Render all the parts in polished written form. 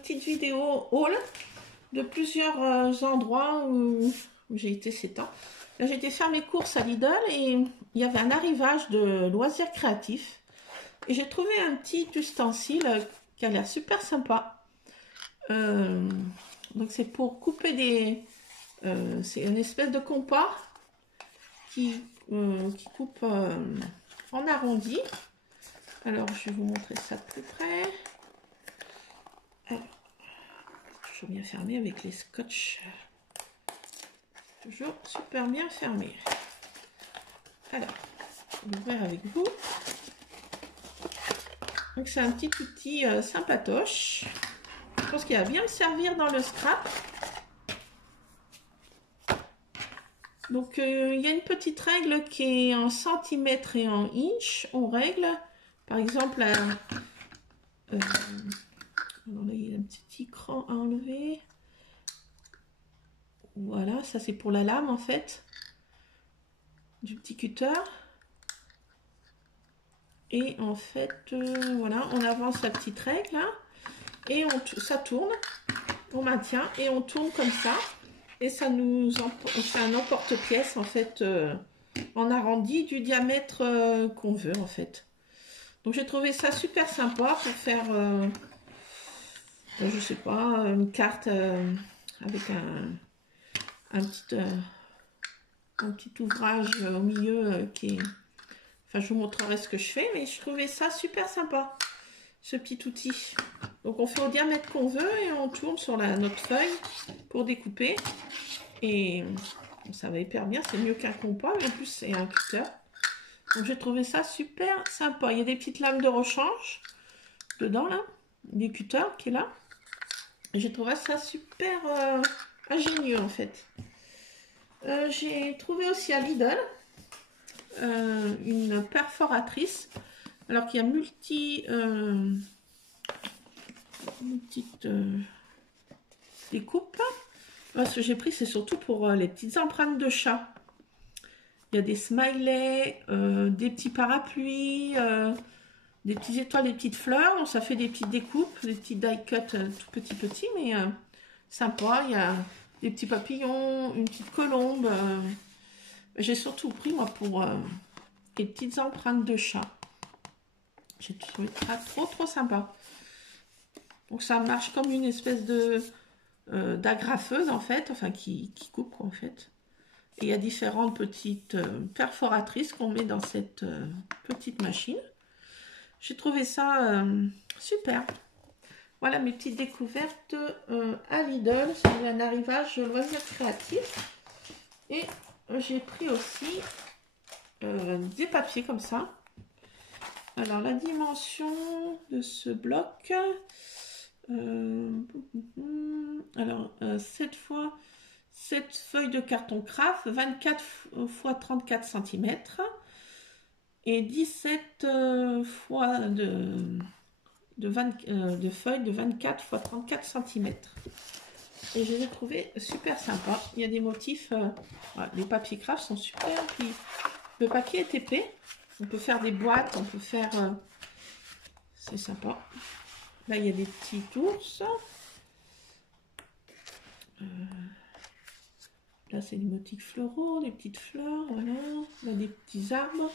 petite vidéo haul de plusieurs endroits où j'ai été ces temps. Là, j'ai été faire mes courses à Lidl et il y avait un arrivage de loisirs créatifs. Et j'ai trouvé un petit ustensile qui a l'air super sympa. Donc c'est pour couper des... c'est une espèce de compas qui coupe en arrondi. Alors, je vais vous montrer ça de plus près. Alors, toujours bien fermé avec les scotch. Toujours super bien fermé. Alors, je vais l'ouvrir avec vous. Donc, c'est un petit outil sympatoche. Je pense qu'il va bien me servir dans le scrap. Donc, il y a une petite règle qui est en centimètres et en inch. On règle, par exemple, alors là, il y a un petit écran à enlever. Voilà, ça c'est pour la lame en fait, du petit cutter. Et en fait, voilà, on avance la petite règle là, et ça tourne, on maintient et on tourne comme ça. Et ça nous fait un emporte-pièce en fait, en arrondi du diamètre qu'on veut en fait. Donc j'ai trouvé ça super sympa pour faire, je sais pas, une carte avec un petit ouvrage au milieu qui est... Enfin, je vous montrerai ce que je fais, mais je trouvais ça super sympa, ce petit outil. Donc on fait au diamètre qu'on veut et on tourne sur notre feuille pour découper. Et ça va hyper bien, c'est mieux qu'un compas, mais en plus c'est un cutter. Donc j'ai trouvé ça super sympa. Il y a des petites lames de rechange dedans là, du cutter qui est là. Et j'ai trouvé ça super ingénieux en fait. J'ai trouvé aussi à Lidl une perforatrice. Alors qu'il y a multiples découpes. Ce que j'ai pris, c'est surtout pour les petites empreintes de chat. Il y a des smileys, des petits parapluies, des petites étoiles, des petites fleurs. Donc ça fait des petites découpes, des petits die cut tout petits, mais sympa. Il y a des petits papillons, une petite colombe. J'ai surtout pris moi pour les petites empreintes de chat. J'ai trouvé ça trop sympa. Donc ça marche comme une espèce de d'agrafeuse en fait, enfin qui coupe en fait. Et il y a différentes petites perforatrices qu'on met dans cette petite machine. J'ai trouvé ça super. Voilà mes petites découvertes à Lidl. C'est un arrivage loisirs créatifs. Et j'ai pris aussi des papiers comme ça. Alors la dimension de ce bloc, alors 7 fois 7 feuilles de carton craft, 24 x 34 cm et 17 fois de feuilles de 24 x 34 cm. Et je les ai trouvés super sympas. Il y a des motifs, voilà, les papiers craft sont super. Puis le papier est épais. On peut faire des boîtes, on peut faire... c'est sympa. Là, il y a des petits ours. Là, c'est des motifs floraux, des petites fleurs, voilà. Là, des petits arbres.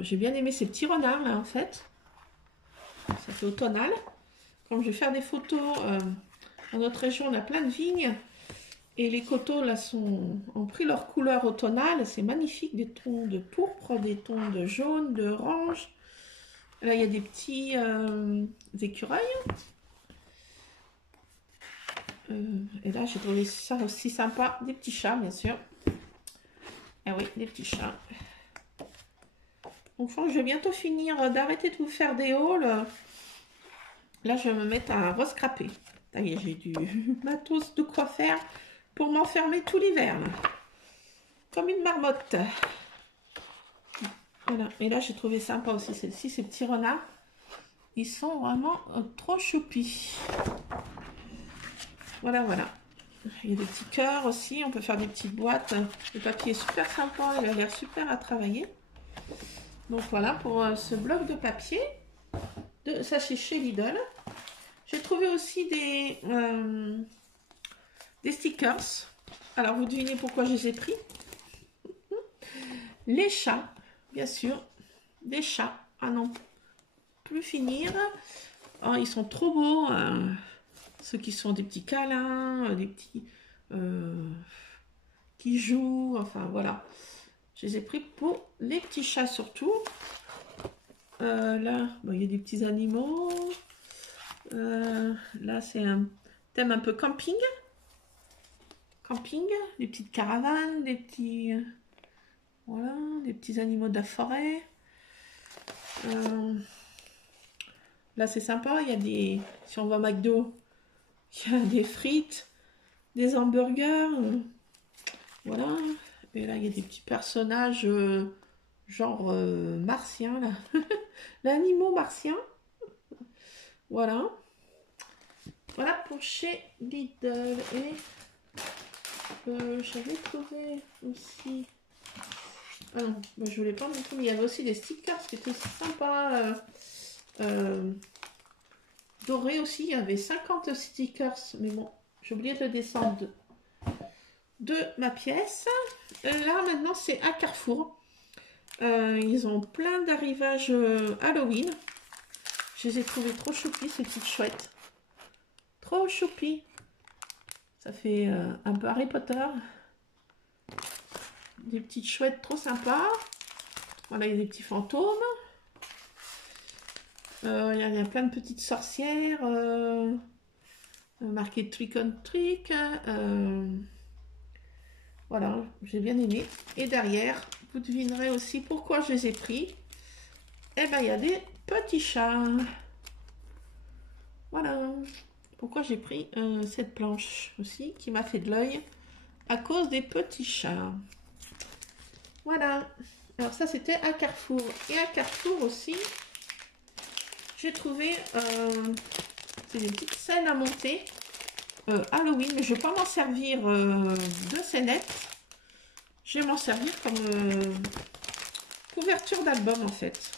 J'ai bien aimé ces petits renards, là, en fait. Ça fait automnal. Comme je vais faire des photos, dans notre région, on a plein de vignes. Et les coteaux, là, ont pris leur couleur automnale. C'est magnifique, des tons de pourpre, des tons de jaune, d'orange. Là, il y a des petits écureuils. Et là, j'ai trouvé ça aussi sympa. Des petits chats, bien sûr. Ah oui, des petits chats. Donc, je vais bientôt finir d'arrêter de vous faire des hauls. Là, je vais me mettre à rescraper. Ça y est, j'ai du matos de quoi faire pour m'enfermer tout l'hiver. Comme une marmotte. Voilà. Et là, j'ai trouvé sympa aussi celle-ci, ces petits renards. Ils sont vraiment trop choupis. Voilà, voilà. Il y a des petits cœurs aussi. On peut faire des petites boîtes. Le papier est super sympa. Il a l'air super à travailler. Donc voilà pour ce bloc de papier. Ça c'est chez Lidl. J'ai trouvé aussi des stickers. Alors vous devinez pourquoi je les ai pris. Les chats, bien sûr. Des chats. Ah non, plus finir. Oh, ils sont trop beaux. Ceux qui sont des petits câlins, des petits qui jouent. Enfin voilà. Je les ai pris pour les petits chats surtout. Là, bon, il y a des petits animaux. Là, c'est un thème un peu camping. Camping, des petites caravanes, des petits... voilà, des petits animaux de la forêt. Là, c'est sympa. Il y a des... Si on va au McDo, il y a des frites, des hamburgers. Voilà. Et là, il y a des petits personnages genre martiens, là. L'animaux martien. Voilà. Voilà pour chez Lidl. Et j'avais trouvé aussi... Ah non, bah, je voulais pas non plus, mais il y avait aussi des stickers qui étaient sympas. Dorés aussi, il y avait 50 stickers. Mais bon, j'ai oublié de le descendre de ma pièce. Là, maintenant, c'est à Carrefour. Ils ont plein d'arrivages Halloween. Je les ai trouvés trop choupis, ces petites chouettes. Trop choupis. Ça fait un peu Harry Potter. Des petites chouettes trop sympas. Voilà, il y a des petits fantômes. Il y a plein de petites sorcières. Marqué Trick or Trick. Voilà, j'ai bien aimé. Et derrière, vous devinerez aussi pourquoi je les ai pris. Eh bien, il y a des petits chats. Voilà. Pourquoi j'ai pris cette planche aussi, qui m'a fait de l'œil, à cause des petits chats. Voilà. Alors ça, c'était à Carrefour. Et à Carrefour aussi, j'ai trouvé c'est des petites scènes à monter. Halloween, mais je ne vais pas m'en servir de scénettes. Je vais m'en servir comme couverture d'album en fait.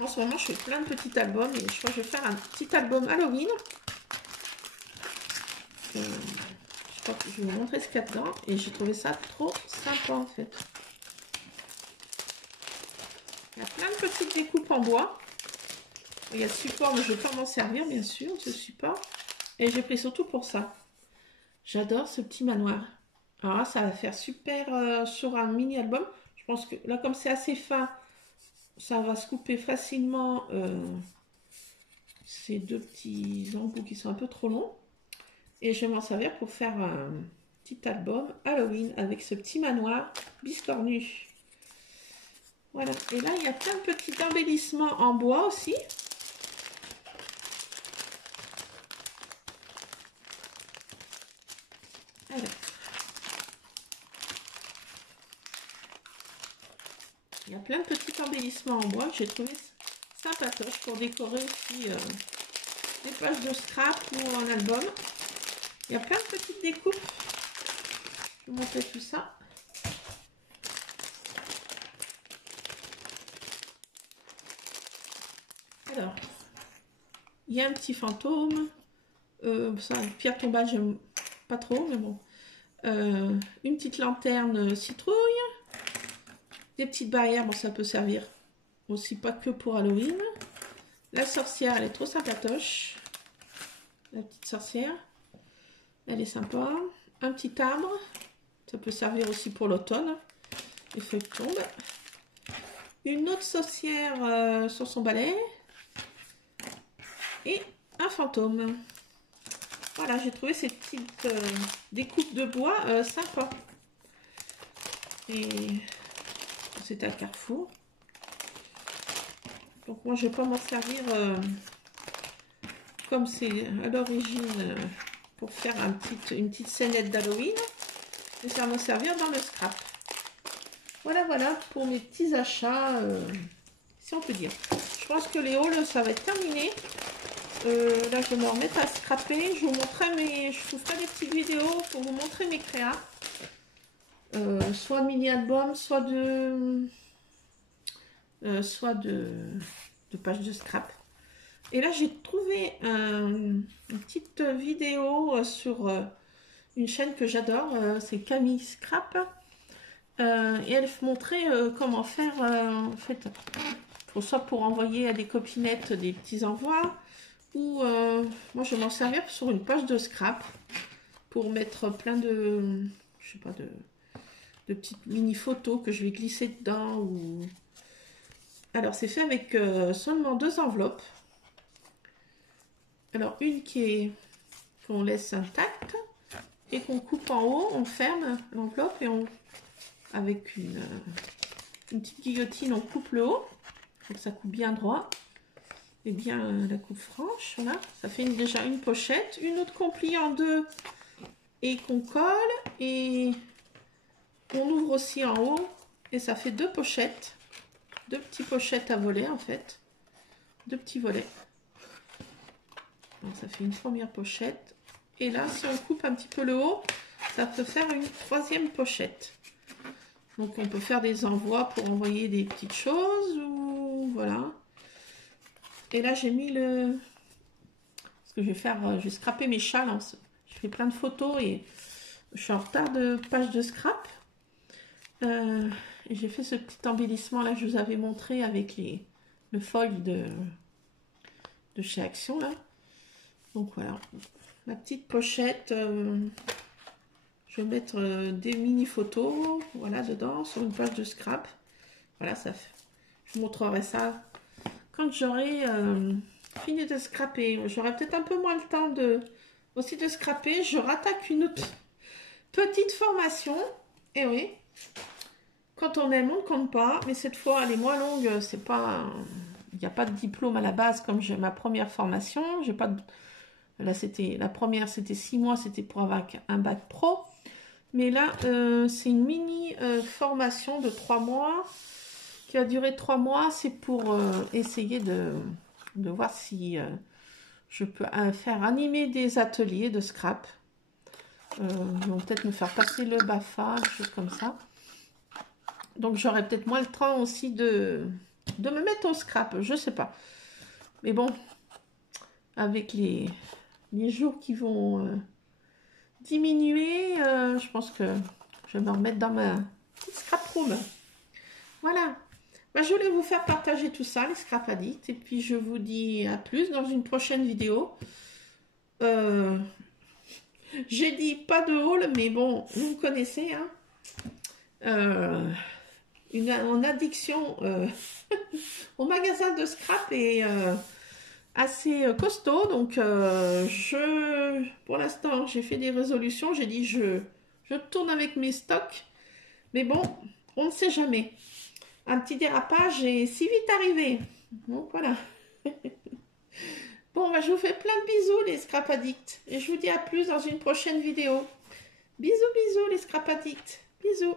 En ce moment, je fais plein de petits albums et je crois que je vais faire un petit album Halloween. Je crois que je vais vous montrer ce qu'il y a dedans et j'ai trouvé ça trop sympa en fait. Il y a plein de petites découpes en bois. Il y a le support, mais je ne vais pas m'en servir bien sûr, ce support. Et j'ai pris surtout pour ça. J'adore ce petit manoir. Alors là, ça va faire super sur un mini album. Je pense que là, comme c'est assez fin, ça va se couper facilement ces deux petits embouts qui sont un peu trop longs. Et je vais m'en servir pour faire un petit album Halloween avec ce petit manoir biscornu. Voilà. Et là, il y a plein de petits embellissements en bois aussi. Alors. Il y a plein de petits embellissements en bois que j'ai trouvé sympatoche pour décorer aussi des pages de scrap ou un album. Il y a plein de petites découpes. Je vais vous montrer tout ça. Alors, il y a un petit fantôme. Ça, pierre tombale, j'aime pas trop, mais bon. Une petite lanterne citrouille. Des petites barrières, bon, ça peut servir aussi pas que pour Halloween. La sorcière, elle est trop sympatoche. La petite sorcière. Elle est sympa. Un petit arbre. Ça peut servir aussi pour l'automne. Les feuilles tombent. Une autre sorcière sur son balai. Et un fantôme. Voilà, j'ai trouvé ces petites découpes de bois sympas. Et c'est à Carrefour. Donc moi, je vais pas m'en servir comme c'est à l'origine pour faire une petite scénette d'Halloween. Je vais m'en servir dans le scrap. Voilà, voilà pour mes petits achats, si on peut dire. Je pense que les hauls, ça va être terminé. Là, je vais me remettre à scraper. Je vous ferai des petites vidéos pour vous montrer mes créas. Soit mini-album, soit soit de pages de scrap. Et là, j'ai trouvé une petite vidéo sur une chaîne que j'adore, c'est Camille Scrap. Et elle montrait comment faire, en fait, soit pour envoyer à des copinettes des petits envois, ou moi je vais m'en servir sur une page de scrap pour mettre plein de, je sais pas, de petites mini photos que je vais glisser dedans. Ou... Alors c'est fait avec seulement 2 enveloppes. Alors une qu'on laisse intacte et qu'on coupe en haut, on ferme l'enveloppe et on, avec une petite guillotine, on coupe le haut. Donc ça coupe bien droit et bien la coupe franche. Voilà, ça fait déjà une pochette. Une autre qu'on plie en 2 et qu'on colle, et on ouvre aussi en haut et ça fait 2 pochettes. 2 petites pochettes à volets en fait. 2 petits volets. Alors, ça fait une première pochette. Et là, si on coupe un petit peu le haut, ça peut faire une 3e pochette. Donc on peut faire des envois pour envoyer des petites choses, ou voilà. Et là j'ai mis le... Ce que je vais faire, je vais scraper mes châles. Hein. Je fais plein de photos et je suis en retard de page de scrap. Et j'ai fait ce petit embellissement là que je vous avais montré avec le foil de chez Action là. Donc voilà, la petite pochette. Je vais mettre des mini photos, voilà, dedans, sur une page de scrap. Voilà, ça fait. Je vous montrerai ça quand j'aurai fini de scraper. J'aurai peut-être un peu moins le temps aussi de scraper. Je rattaque une autre petite formation. Et oui, quand on aime, on ne compte pas. Mais cette fois, elle est moins longue. C'est pas, il n'y a pas de diplôme à la base comme j'ai ma première formation. J'ai pas de... Là, c'était la première, c'était 6 mois, c'était pour avoir un bac pro. Mais là, c'est une mini formation de 3 mois qui a duré 3 mois. C'est pour essayer de voir si je peux faire animer des ateliers de scrap. Ils vont peut-être me faire passer le BAFA, des choses comme ça. Donc, j'aurai peut-être moins le temps aussi de me mettre au scrap. Je sais pas. Mais bon, avec les jours qui vont... diminuer, je pense que je vais me remettre dans ma petite scrap room. Voilà, je voulais vous faire partager tout ça, les scrap addicts, et puis je vous dis à plus dans une prochaine vidéo. J'ai dit pas de haul, mais bon, vous me connaissez, hein. En addiction au magasin de scrap est assez costaud, donc pour l'instant j'ai fait des résolutions, j'ai dit je tourne avec mes stocks, mais bon, on ne sait jamais, un petit dérapage est si vite arrivé, donc voilà. Bon, je vous fais plein de bisous les scrap addicts, et je vous dis à plus dans une prochaine vidéo. Bisous bisous les scrap addicts, bisous.